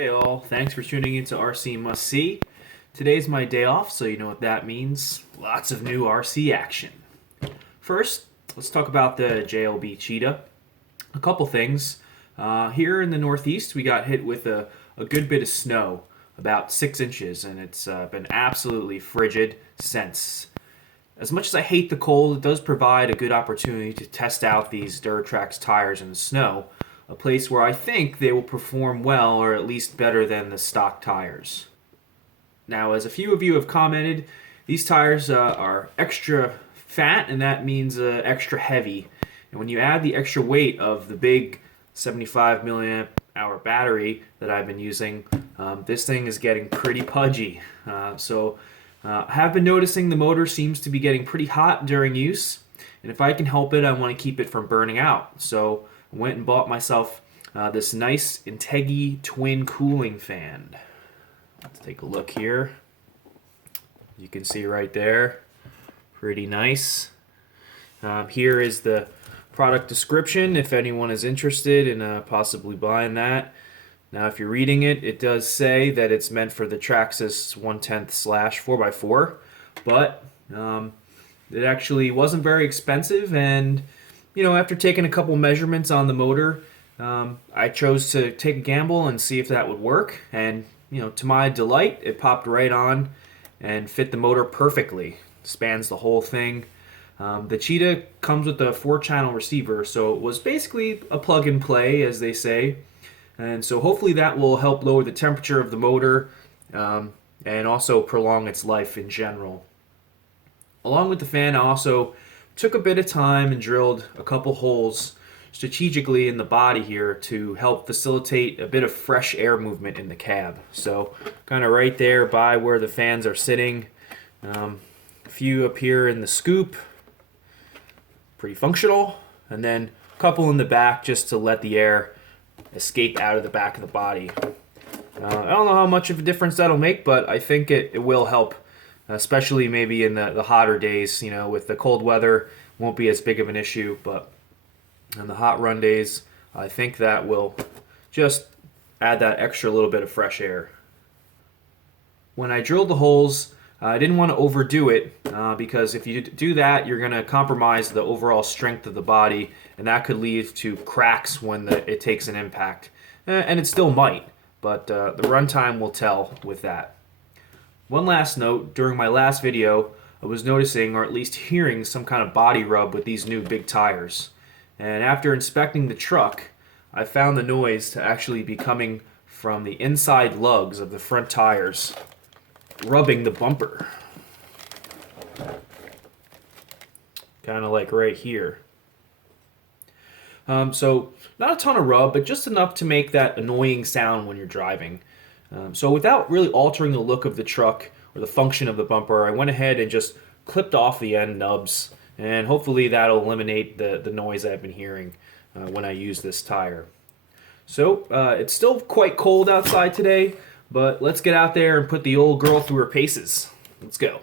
Hey all, thanks for tuning into RC Mustsee. Today's my day off, so you know what that means. Lots of new RC action. First, let's talk about the Jlb Cheetah. A couple things. Here in the Northeast, we got hit with a good bit of snow, about 6 inches, and it's been absolutely frigid since. As much as I hate the cold, it does provide a good opportunity to test out these Duratrax tires in the snow, a place where I think they will perform well, or at least better than the stock tires. Now, as a few of you have commented, these tires are extra fat, and that means extra heavy. And when you add the extra weight of the big 75 milliamp hour battery that I've been using, this thing is getting pretty pudgy. I have been noticing the motor seems to be getting pretty hot during use, and if I can help it, I want to keep it from burning out. So I went and bought myself this nice Integi twin cooling fan. Let's take a look here. You can see right there, pretty nice. Here is the product description if anyone is interested in possibly buying that. Now, if you're reading it, it does say that it's meant for the Traxxas 1/10/4x4, but it actually wasn't very expensive, and after taking a couple measurements on the motor, I chose to take a gamble and see if that would work, and to my delight, it popped right on and fit the motor perfectly. Spans the whole thing. The Cheetah comes with a 4-channel receiver, so it was basically a plug and play, as they say. And so hopefully that will help lower the temperature of the motor and also prolong its life in general. Along with the fan, I also took a bit of time and drilled a couple holes strategically in the body here to help facilitate a bit of fresh air movement in the cab. So kind of right there by where the fans are sitting. A few up here in the scoop, pretty functional, and then a couple in the back just to let the air escape out of the back of the body. I don't know how much of a difference that'll make, but I think it will help, especially maybe in the hotter days. With the cold weather, won't be as big of an issue, but in the hot run days, I think that will just add that extra little bit of fresh air. When I drilled the holes, I didn't want to overdo it because if you do that, you're going to compromise the overall strength of the body, and that could lead to cracks when it takes an impact. And it still might, but the runtime will tell with that. One last note, during my last video, I was noticing, or at least hearing, some kind of body rub with these new big tires. And after inspecting the truck, I found the noise to actually be coming from the inside lugs of the front tires, rubbing the bumper. Kind of like right here. So not a ton of rub, but just enough to make that annoying sound when you're driving. So without really altering the look of the truck or the function of the bumper, I went ahead and just clipped off the end nubs, and hopefully that'll eliminate the noise I've been hearing when I use this tire. So it's still quite cold outside today, but let's get out there and put the old girl through her paces. Let's go.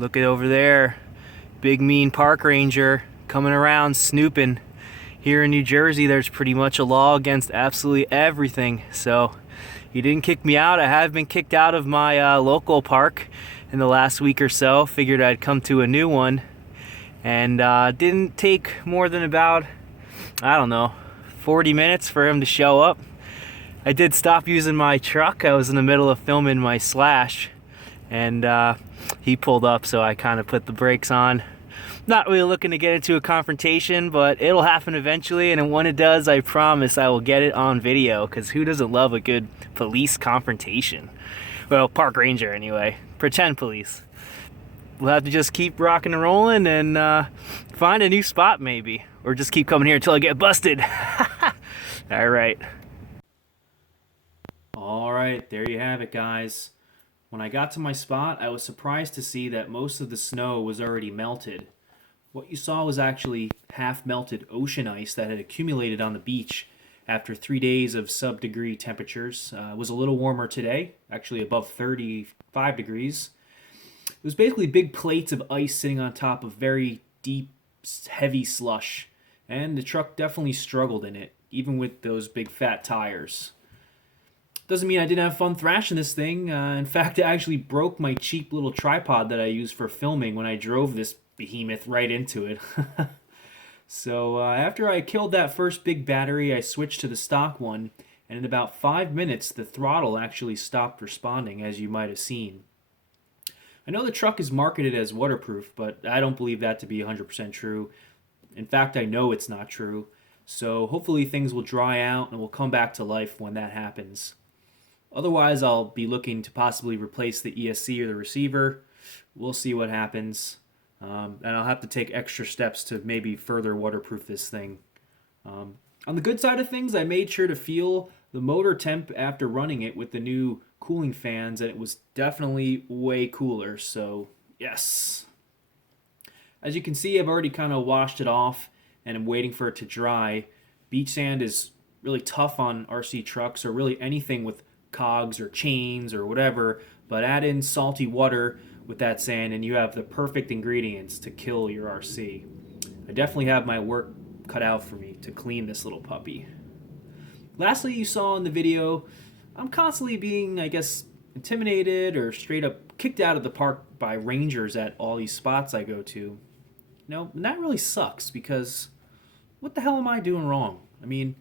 Look at over there. Big mean park ranger coming around snooping. Here in New Jersey, there's pretty much a law against absolutely everything. So he didn't kick me out. I have been kicked out of my local park in the last week or so. Figured I'd come to a new one. And didn't take more than about, I don't know, 40 minutes for him to show up. I did stop using my truck. I was in the middle of filming my slash, and he pulled up, so I kind of put the brakes on. Not really looking to get into a confrontation, but it'll happen eventually, and when it does, I promise I will get it on video, because who doesn't love a good police confrontation? Well, park ranger anyway. Pretend police. We'll have to just keep rocking and rolling and find a new spot maybe. Or just keep coming here until I get busted. Alright. Alright, there you have it, guys. When I got to my spot, I was surprised to see that most of the snow was already melted. What you saw was actually half-melted ocean ice that had accumulated on the beach after 3 days of sub-degree temperatures. It was a little warmer today, actually above 35 degrees. It was basically big plates of ice sitting on top of very deep, heavy slush. And the truck definitely struggled in it, even with those big fat tires. Doesn't mean I didn't have fun thrashing this thing. In fact, I actually broke my cheap little tripod that I use for filming when I drove this behemoth right into it. So after I killed that first big battery, I switched to the stock one. And in about 5 minutes, the throttle actually stopped responding, as you might have seen. I know the truck is marketed as waterproof, but I don't believe that to be 100% true. In fact, I know it's not true. So hopefully things will dry out and will come back to life when that happens. Otherwise, I'll be looking to possibly replace the ESC or the receiver. We'll see what happens. And I'll have to take extra steps to maybe further waterproof this thing. On the good side of things, I made sure to feel the motor temp after running it with the new cooling fans, and it was definitely way cooler, so yes. As you can see, I've already kind of washed it off, and I'm waiting for it to dry. Beach sand is really tough on RC trucks, or really anything with cogs or chains or whatever, but add in salty water with that sand, and you have the perfect ingredients to kill your RC. I definitely have my work cut out for me to clean this little puppy. Lastly, you saw in the video, I'm constantly being, I guess, intimidated or straight up kicked out of the park by rangers at all these spots I go to. And that really sucks, because what the hell am I doing wrong? I mean,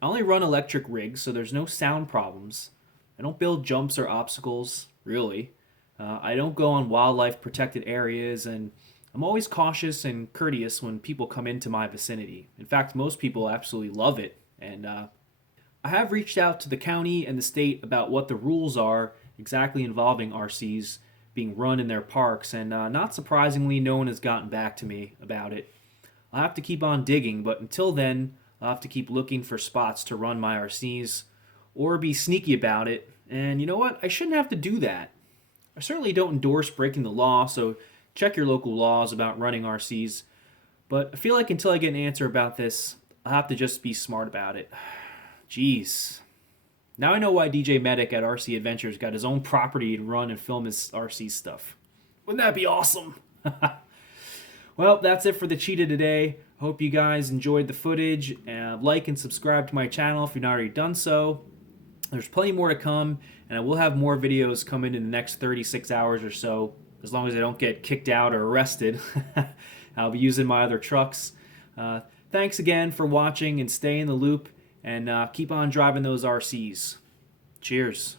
I only run electric rigs, so there's no sound problems. I don't build jumps or obstacles, really. I don't go on wildlife protected areas, and I'm always cautious and courteous when people come into my vicinity. In fact, most people absolutely love it, and I have reached out to the county and the state about what the rules are exactly involving RCs being run in their parks, and not surprisingly, no one has gotten back to me about it. I'll have to keep on digging, but until then, I'll have to keep looking for spots to run my RCs, or be sneaky about it. And you know what? I shouldn't have to do that. I certainly don't endorse breaking the law, so check your local laws about running RCs. But I feel like until I get an answer about this, I'll have to just be smart about it. Jeez. Now I know why DJ Medic at RC Adventures got his own property to run and film his RC stuff. Wouldn't that be awesome? Well, that's it for the Cheetah today. Hope you guys enjoyed the footage. Like and subscribe to my channel if you've not already done so. There's plenty more to come, and I will have more videos coming in the next 36 hours or so, as long as I don't get kicked out or arrested. I'll be using my other trucks. Thanks again for watching, and stay in the loop, and keep on driving those RCs. Cheers.